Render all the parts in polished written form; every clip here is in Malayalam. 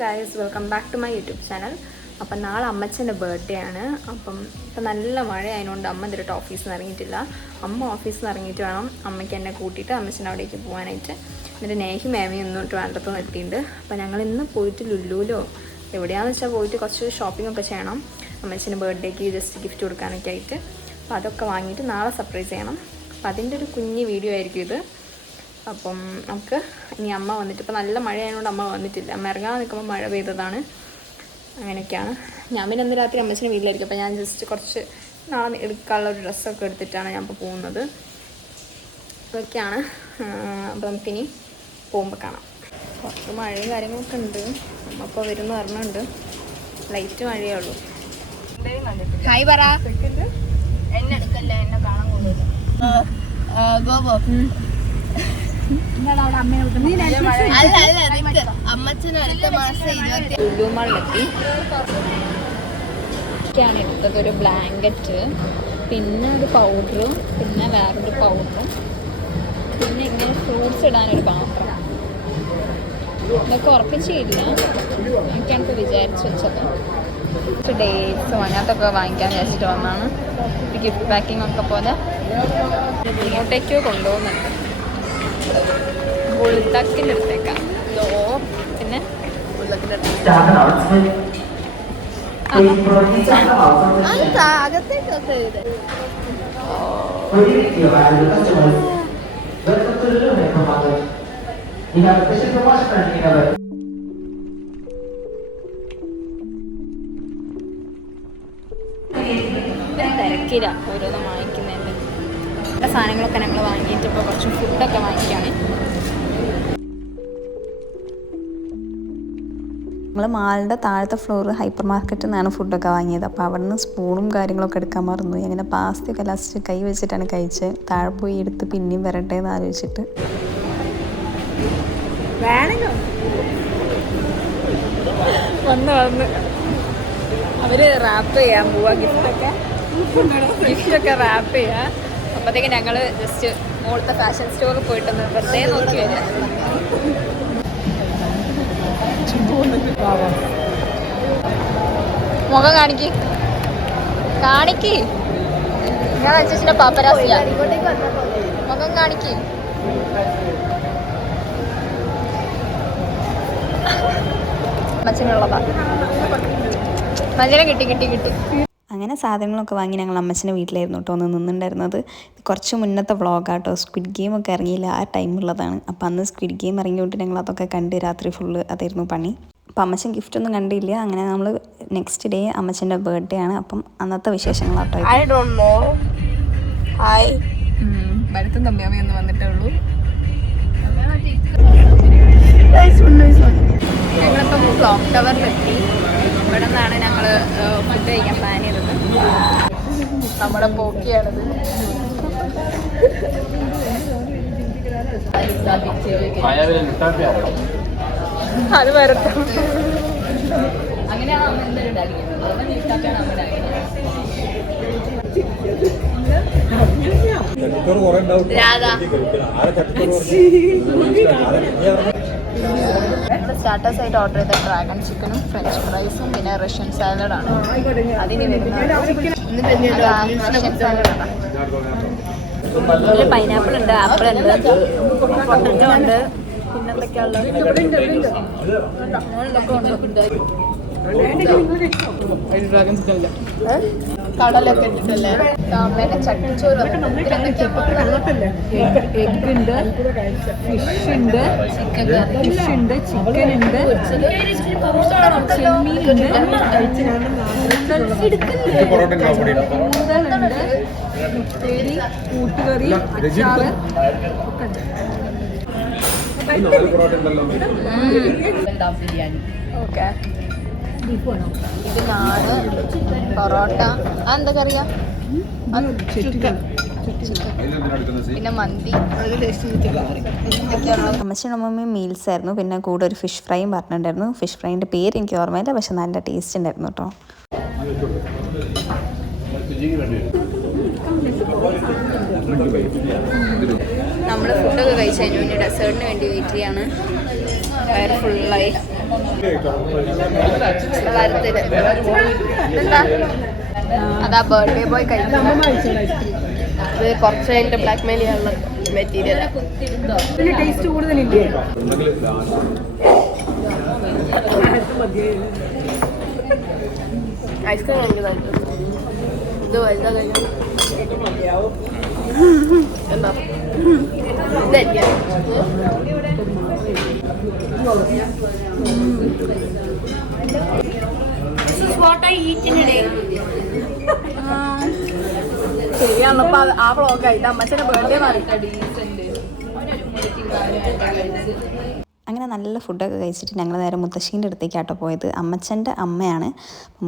Guys, welcome back to my YouTube channel. അപ്പം നാളെ അമ്മച്ചൻ്റെ ബർത്ത്ഡേ ആണ്. അപ്പം ഇപ്പം നല്ല മഴ ആയതുകൊണ്ട് അമ്മ ഇതിട്ട് ഓഫീസിൽ നിന്ന് ഇറങ്ങിയിട്ടില്ല. അമ്മ ഓഫീസിൽ നിന്ന് ഇറങ്ങിയിട്ട് വേണം അമ്മയ്ക്ക് എന്നെ കൂട്ടിയിട്ട് അമ്മച്ചൻ്റെ അവിടേക്ക് പോകാനായിട്ട്. എന്നിട്ട് നേഹി മേമയും ഒന്നും ട്രിവാൻഡ്രത്ത് നിർത്തിയിട്ടുണ്ട്. അപ്പം ഞങ്ങൾ ഇന്ന് പോയിട്ട് ലുലുവിലോ എവിടെയാണെന്ന് വെച്ചാൽ പോയിട്ട് കുറച്ച് ഷോപ്പിംഗ് ഒക്കെ ചെയ്യണം. അമ്മച്ചൻ്റെ ബർത്ത്ഡേക്ക് ജസ്റ്റ് ഗിഫ്റ്റ് കൊടുക്കാനൊക്കെ ആയിട്ട്. അപ്പോൾ അതൊക്കെ വാങ്ങിയിട്ട് നാളെ സർപ്രൈസ് ചെയ്യണം. അപ്പം അതിൻ്റെ ഒരു കുഞ്ഞ് വീഡിയോ ആയിരിക്കും ഇത്. അപ്പം നമുക്ക് ഇനി അമ്മ വന്നിട്ട് ഇപ്പം നല്ല മഴയായതുകൊണ്ട് അമ്മ വന്നിട്ടില്ല. അമ്മ ഇറങ്ങാൻ നിൽക്കുമ്പോൾ മഴ പെയ്തതാണ്. അങ്ങനെയൊക്കെയാണ്. ഞാൻ പിന്നെ അന്ന് രാത്രി അമ്മച്ചിൻ്റെ വീട്ടിലായിരിക്കും. അപ്പോൾ ഞാൻ ജസ്റ്റ് കുറച്ച് നാളെ എടുക്കാനുള്ള ഒരു ഡ്രസ്സൊക്കെ എടുത്തിട്ടാണ് ഞാൻ ഇപ്പോൾ പോകുന്നത്. അതൊക്കെയാണ്. അപ്പോൾ നമുക്കിനി പോകുമ്പോൾ കാണാം. കുറച്ച് മഴയും കാര്യങ്ങളൊക്കെ ഉണ്ട്. അമ്മ ഇപ്പോൾ വരുമെന്ന് പറഞ്ഞിട്ടുണ്ട്. ലൈറ്റ് മഴയേ ഉള്ളൂ. ഹായ് പറ. എന്നെ എടുക്കല്ലേ, എന്നെ കാണാൻ കൊള്ളില്ല. ലുലുമാളിലെത്തി. ഒക്കെയാണ് എടുത്തത്. ഒരു ബ്ലാങ്കറ്റ്, പിന്നെ ഒരു പൗഡറും, പിന്നെ വേറൊരു പൗഡറും, പിന്നെ ഇങ്ങനെ ഫ്രൂട്ട്സ് ഇടാനൊരു പാത്രം. ഇതൊക്കെ ഉറപ്പിച്ചില്ല. എനിക്കാണ് ഇപ്പോൾ വിചാരിച്ചു വെച്ചത്. ഡേറ്റ്സ് അതിനകത്തൊക്കെ വാങ്ങിക്കാൻ വിചാരിച്ചിട്ട് വന്നതാണ്. ഗിഫ്റ്റ് പാക്കിംഗ് ഒക്കെ പോലെ ഇങ്ങോട്ടേക്കോ കൊണ്ടുപോകുന്നുണ്ട്. ബുൾത്തക്കിൻ്റെ അടുത്തേക്കാം. പിന്നെ ബുള്ളത്തിൻ്റെ തിരക്കില്ല ഓരോന്നും വാങ്ങിക്കുന്നതിൻ്റെ. സാധനങ്ങളൊക്കെ ഞങ്ങൾ വാങ്ങിയിട്ട് ഇപ്പോൾ കുറച്ച് ഫുഡൊക്കെ വാങ്ങിക്കുകയാണ്. ഞങ്ങൾ മാളിൻ്റെ താഴത്തെ ഫ്ലോർ ഹൈപ്പർ മാർക്കറ്റിൽ നിന്നാണ് ഫുഡൊക്കെ വാങ്ങിയത്. അപ്പോൾ അവിടെ നിന്ന് സ്പൂണും കാര്യങ്ങളൊക്കെ എടുക്കാൻ മറന്നു. അങ്ങനെ പാസ്തയൊക്കെ ലാസ്റ്റ് കൈ വെച്ചിട്ടാണ് കഴിച്ചത്. താഴെ പോയി എടുത്ത് പിന്നെയും വരട്ടെ എന്ന് ആലോചിച്ചിട്ട് വന്ന് അവർ റാപ്പ് ചെയ്യാൻ പോവാ. ഗിഫ്റ്റൊക്കെ റാപ്പ് ചെയ്യാം. അപ്പോഴത്തേക്ക് ഞങ്ങൾ ജസ്റ്റ് മോളത്തെ ഫാഷൻ സ്റ്റോറിൽ പോയിട്ടൊന്ന് വെറുതെ നോക്കി വരാം. മുഖം കാണിക്ക് ഞാൻ അച്ഛൻ്റെ പാപ്പരാസിയ. മുഖം കാണിക്ക്. അമ്മച്ചനുള്ളതാ. മജന കിട്ടി. അങ്ങനെ സാധനങ്ങളൊക്കെ വാങ്ങി ഞങ്ങൾ അമ്മച്ചൻ്റെ വീട്ടിലായിരുന്നു കേട്ടോ ഒന്ന് നിന്നുണ്ടായിരുന്നത്. കുറച്ച് മുന്നത്തെ വ്ളോഗാട്ടോ. സ്ക്വിഡ് ഗെയിം ഒക്കെ ഇറങ്ങിയില്ല, ആ ടൈമുള്ളതാണ്. അപ്പോൾ അന്ന് സ്ക്വിഡ് ഗെയിം ഇറങ്ങിയോട്ട് ഞങ്ങൾ അതൊക്കെ കണ്ട് രാത്രി ഫുള്ള് അതായിരുന്നു പണി. അപ്പോൾ അമ്മച്ചൻ ഗിഫ്റ്റൊന്നും കണ്ടില്ല. അങ്ങനെ നമ്മൾ നെക്സ്റ്റ് ഡേ അമ്മച്ചൻ്റെ ബർത്ത്ഡേ ആണ്. അപ്പം അന്നത്തെ വിശേഷങ്ങളാട്ടോ. ഭരത്തും തമ്മിയമ്മയൊന്നും വന്നിട്ടേ ഉള്ളൂ. ഞങ്ങളിപ്പം ക്ലോക്ക് ടവറിലെത്തി. ഇവിടെ നിന്നാണ് ഞങ്ങൾ ഫുഡ് കഴിക്കാൻ പ്ലാൻ ചെയ്തത്. നമ്മുടെ പോക്കിയാണത്. അത് വരട്ടെ. അങ്ങനെയാണ് അമ്മ എന്തായാലും സ്റ്റാർട്ടേഴ്സ് ആയിട്ട് ഓർഡർ ചെയ്ത ഡ്രാഗൺ ചിക്കനും ഫ്രഞ്ച് ഫ്രൈസും പിന്നെ റഷ്യൻ സാലഡാണ്. അതിന് വരുന്നത് റഷ്യൻ സാലഡാണ്. ഇതിൽ പൈനാപ്പിൾ ഉണ്ട്, ആപ്പിൾ ഉണ്ട്, പൊട്ടറ്റോ ഉണ്ട്, പിന്നെന്തൊക്കെയുള്ളത് കടലൊക്കെ ഇട്ടിട്ടല്ലേ. പിന്നെ ചട്ടിച്ചോറ്, എഗ്ഗുണ്ട്, ഫിഷുണ്ട്, ചിക്കനുണ്ട്, ചെമ്മീനുണ്ട്, കൂന്തലുണ്ട്, ഉപ്പേരി, കൂട്ടുകറി, അച്ചാറ് ഒക്കെ ഉണ്ട്. ഓക്കെ. ഇത് നാട് പൊറോട്ട. അതെന്താ കറിയാ? ചിക്കൻ. പിന്നെ മന്തി. അമ്മച്ചനും അമ്മമ്മയും മീൽസ് ആയിരുന്നു. പിന്നെ കൂടെ ഒരു ഫിഷ് ഫ്രൈയും പറഞ്ഞിട്ടുണ്ടായിരുന്നു. ഫിഷ് ഫ്രൈൻ്റെ പേര് എനിക്ക് ഓർമ്മയില്ല, പക്ഷെ നല്ല ടേസ്റ്റ് ഉണ്ടായിരുന്നു കേട്ടോ. നമ്മൾ ഫുഡൊക്കെ കഴിച്ചു കഴിഞ്ഞു. ഇനി ഡെസേർട്ടിന് വേണ്ടി വെയിറ്റ് ചെയ്യാണ്. വയറ് ഫുള്ളായി. എന്താ അതാ ബർത്ത്ഡേ ബോയ് കഴിക്കും. ഇത് കുറച്ച് കഴിഞ്ഞിട്ട് ബ്ലാക്ക് മെയിൽ ചെയ്യാനുള്ള മെറ്റീരിയൽ. ടേസ്റ്റ് കൂടുതലില്ലേ? ഐസ്ക്രീം എനിക്ക് താല്പര്യം. ഇത് വലുതാ കഴിഞ്ഞു എന്താ ഇതായിരിക്കാം. ശരിയാണല്ലോ. അപ്പൊ ആ വ്ളോഗായി അമ്മച്ചന്റെ ബർത്ത്ഡേ മാറി. അങ്ങനെ നല്ല ഫുഡൊക്കെ കഴിച്ചിട്ട് ഞങ്ങൾ നേരെ മുത്തശ്ശീൻ്റെ അടുത്തേക്കാട്ടോ പോയത്. അമ്മച്ചൻ്റെ അമ്മയാണ്.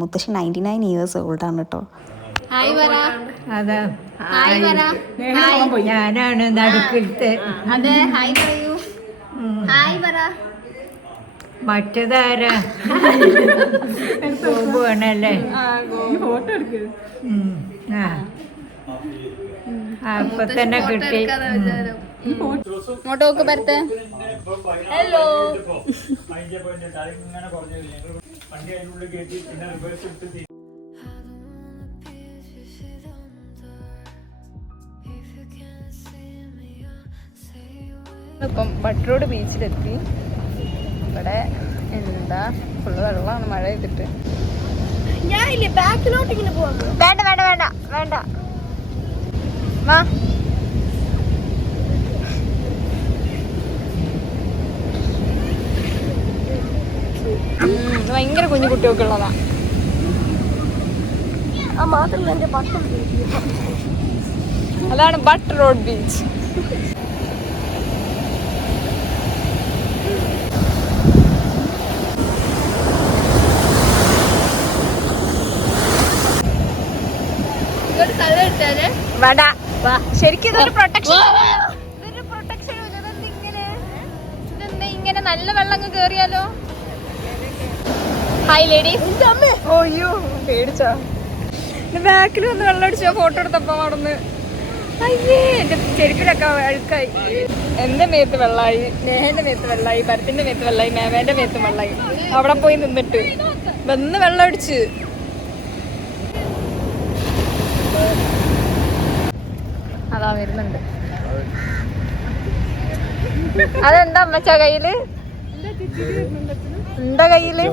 മുത്തശ്ശി 99 ഇയേഴ്സ് ഓൾഡാണ് കേട്ടോ. ഹായ് പറ. അതെ ഹായ് പറ. ഞാനാണ് നടുക്കിലത്തെ. അതെ ഹായ് പറയൂ. ഹായ് പറ. മറ്റേതാരാ ഗോപുവാണല്ലേ? അപ്പൊ തന്നെ കിട്ടി. ഇങ്ങോട്ട് നോക്ക് പരത്തെ. ഹലോ. ഇപ്പം ബട്ടറോഡ് ബീച്ചിലെത്തി. ഇവിടെ എന്താ ഫുള്ള് വെള്ളമാണ് മഴ ചെയ്തിട്ട്. ഞാനില്ലേ ബാക്കിലോട്ട് ഇങ്ങനെ പോവാ. വേണ്ട വേണ്ട വേണ്ട വേണ്ട വാ. ഭയങ്കര കുഞ്ഞു കുട്ടികൾക്ക് ഉള്ളതാ. ആ മാത്രമല്ല എന്റെ പട്ടം അതാണ് ബട്ട് റോഡ് ബീച്ച്. വേണ്ട ശരിക്കും ഇതൊരു പ്രൊട്ടക്ഷൻ. ഇതൊരു പ്രൊട്ടക്ഷൻ. ഇതെന്താ ഇങ്ങനെ നല്ല വെള്ളം കേറിയാലോ. Hi ladies. ഓയ്യോ പേടിച്ചോ. ബാക്കിൽ വന്ന് വെള്ളം അടിച്ചോ. ഫോട്ടോ എടുത്തപ്പോ അവിടുന്ന് അയ്യേ എന്റെ ചെരുപ്പിലൊക്കെ അഴുക്കായി. എന്റെ മേത്ത് വെള്ളമായി, നേഹന്റെ മേത്ത് വെള്ളമായി, ഭരത്തിന്റെ മേത്ത് വെള്ളമായി, മേമേന്റെ മേത്ത് വെള്ളമായി. അവിടെ പോയി നിന്നിട്ട് വന്ന് വെള്ളം അടിച്ച്. അതാ വരുന്നുണ്ട്. അതെന്താ അമ്മച്ച കയ്യില്? എന്താ കയ്യില്?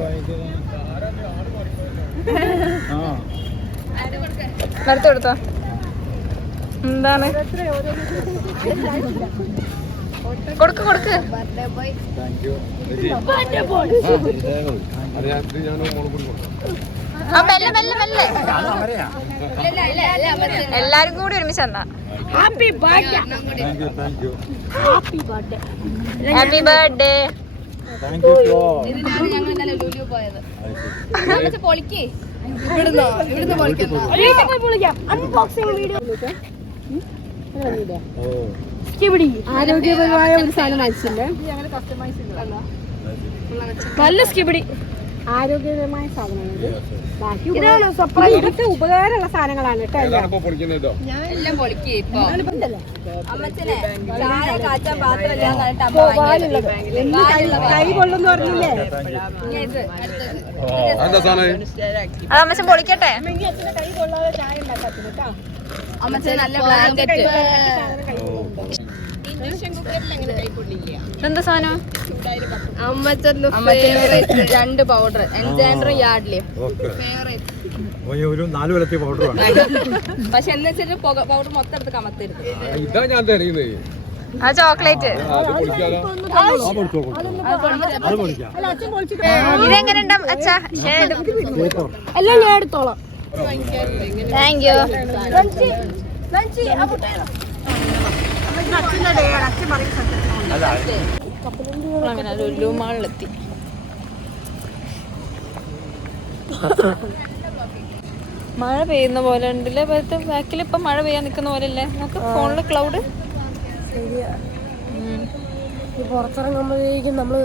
വറുത്ത് കൊടുത്തോ. എന്താണ്? കൊടുക്ക് കൊടുക്ക്. ആ മെല്ലെ മെല്ലെ മെല്ലെ. എല്ലാരും കൂടി ഒരുമിച്ച് എന്നാ. Happy birthday. Happy birthday. ഞങ്ങൾ ഇന്നലെ ലുലു പോയത്. പൊളിക്കേ ഇവിടുന്ന് പൊളിക്കാം. Unboxing video. ആരോഗ്യപരമായ ഒരു സാധനം വാങ്ങിച്ചില്ലേ? നല്ല സ്കിബിടി ആരോഗ്യപരമായ സാധനങ്ങൾ. ഇതാണ് സർപ്രൈസ്. ഇതൊക്കെ ഉപകാരമുള്ള സാധനങ്ങളാണ് കേട്ടോ. എല്ലാം പൊളിക്കേ. ഇപ്പൊ അമ്മച്ചനെ ചായ കാച്ചാൻ പാത്രമില്ല. കൈ കൊള്ളുന്നു പറഞ്ഞില്ലേ? അത് അമ്മച്ചൻ പൊളിക്കട്ടെ. കൈ കൊള്ളാതെ ചായ ഉണ്ടാക്കത്തില്ല കേട്ടോ. അമ്മച്ചൻ നല്ല ബ്ലാങ്കറ്റ്. ഇതെന്താ സാധനം? അമ്മച്ചന്റെ 2 പൗഡർ എൻജാൻഡറും യാർഡ്ലിയും ഒരു 4 വിലത്തെ പൗഡറാണ്. പക്ഷെ എന്ന് വെച്ചിട്ട് പൗഡർ മൊത്തം എടുത്ത് കമത്തരുത്. ഇതാ ഞാൻ തരുന്നത്. ആ ചോക്ലേറ്റ് ഇതെങ്ങനെ ഉണ്ടാവും അച്ഛാ? എല്ലാം ഞാൻ എടുത്തോളാം. Thank you. അങ്ങനെ ലുലു മാളിലെത്തി. മഴ പെയ്യുന്ന പോലെ ഉണ്ടല്ലേ. ബാക്കിൽ ഇപ്പൊ മഴ പെയ്യാൻ നിൽക്കുന്ന പോലെ അല്ലേ? നമുക്ക് ഫോണില് ക്ലൗഡ്. പുറത്തിറങ്ങുമ്പോഴേക്കും നമ്മള്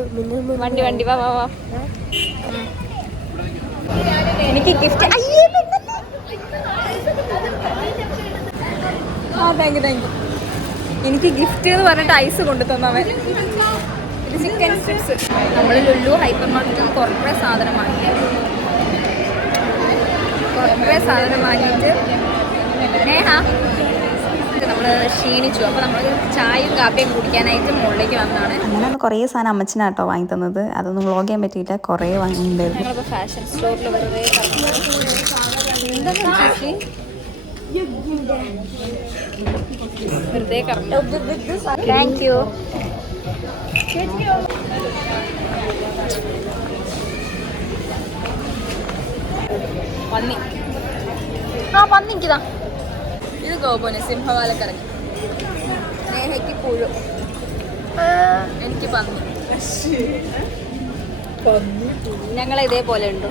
വണ്ടി വണ്ടി വാ വാ വാ. എനിക്ക് ഗിഫ്റ്റ്. ആ താങ്ക് യു താങ്ക് യു. എനിക്ക് ഗിഫ്റ്റ് എന്ന് പറഞ്ഞിട്ട് ഐസ് കൊണ്ടു തന്നവൻ. Chicken strips. നമ്മൾ ലുലു ഹൈപ്പർ മാർക്കറ്റിൽ കുറേ സാധനം വാങ്ങി. വാങ്ങിയിട്ട് നമ്മൾ ക്ഷീണിച്ചു. അപ്പോൾ നമ്മൾ ചായയും കാപ്പിയും കുടിക്കാനായിട്ട് മുകളിലേക്ക് വന്നതാണ്. അങ്ങനെ കുറേ സാധനം അമ്മച്ചനാട്ടോ വാങ്ങി തന്നത്. അതൊന്നും വ്ളോഗ് ചെയ്യാൻ പറ്റിയില്ല, കുറേ വാങ്ങിയിട്ടുണ്ടായിരുന്നു. ഞങ്ങളിപ്പോൾ ഫാഷൻ സ്റ്റോറിൽ വെറുതെ കറങ്ങി. Thank you. പന്നിക്കിതാ. ഇത് ഗോപുന് സിംഹവാലക്കറങ്ങി. സ്നേഹയ്ക്ക് പുഴു, എനിക്ക് പന്നി. ഞങ്ങൾ ഇതേപോലെ ഉണ്ടോ?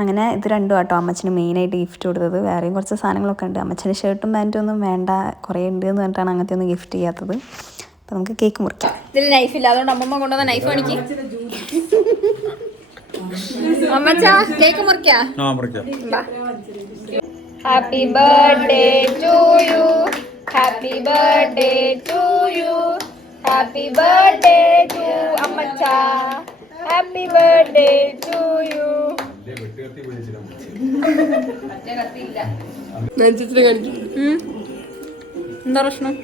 അങ്ങനെ ഇത് രണ്ടും ആട്ടോ അമ്മച്ചന് മെയിനായിട്ട് ഗിഫ്റ്റ് കൊടുത്തത്. വേറെയും കുറച്ച് സാധനങ്ങളൊക്കെ ഉണ്ട്. അമ്മച്ചന് ഷർട്ടും പാൻറ്റും ഒന്നും വേണ്ട, കുറേ ഉണ്ട് എന്ന് പറഞ്ഞിട്ടാണ് അങ്ങനത്തെ ഒന്നും ഗിഫ്റ്റ് ചെയ്യാത്തത്. അപ്പം നമുക്ക് കേക്ക് മുറിക്കാം. ഇതിൽ നൈഫില്ല, അതുകൊണ്ട് അമ്മമ്മ കൊണ്ടുവന്ന നൈഫ് കാണിക്ക്. അമ്മച്ച കേക്ക് മുറിക്കാം. Happy birthday to you, happy birthday to you, happy birthday to അമ്മച്ച, ഹാപ്പി ബർത്ത്ഡേ ടു യു. എന്താ പ്രശ്നം?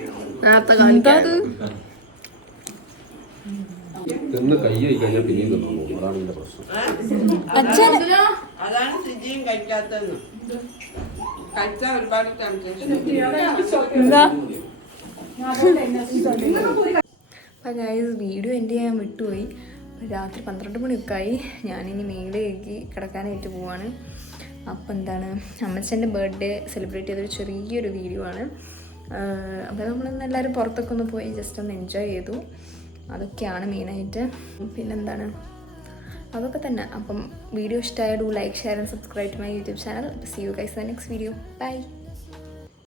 കൈ കഴിഞ്ഞാൽ പിന്നെയും തിന്നു, അതാണ് ഇതിന്റെ പ്രശ്നം. അതാണ് സിജിയും കഴിക്കാത്തത്. കഴിച്ചാൽ ഒരുപാട് അപ്പം ഗൈസ് വീഡിയോ എൻ്റെ ചെയ്യാൻ വിട്ടുപോയി. രാത്രി 12 മണിയൊക്കെ ആയി. ഞാനിനി മേലേക്ക് കിടക്കാനായിട്ട് പോവാണ്. അപ്പം എന്താണ്, അമ്മച്ചൻ്റെ ബർത്ത്ഡേ സെലിബ്രേറ്റ് ചെയ്തൊരു ചെറിയൊരു വീഡിയോ ആണ്. അപ്പോൾ നമ്മളിന്ന് എല്ലാവരും പുറത്തൊക്കെ ഒന്ന് പോയി ജസ്റ്റ് ഒന്ന് എൻജോയ് ചെയ്തു. അതൊക്കെയാണ് മെയിനായിട്ട്. പിന്നെന്താണ്, അതൊക്കെ തന്നെ. അപ്പം വീഡിയോ ഇഷ്ടമായ do like, share and subscribe to my YouTube channel. See you guys in the next video. By.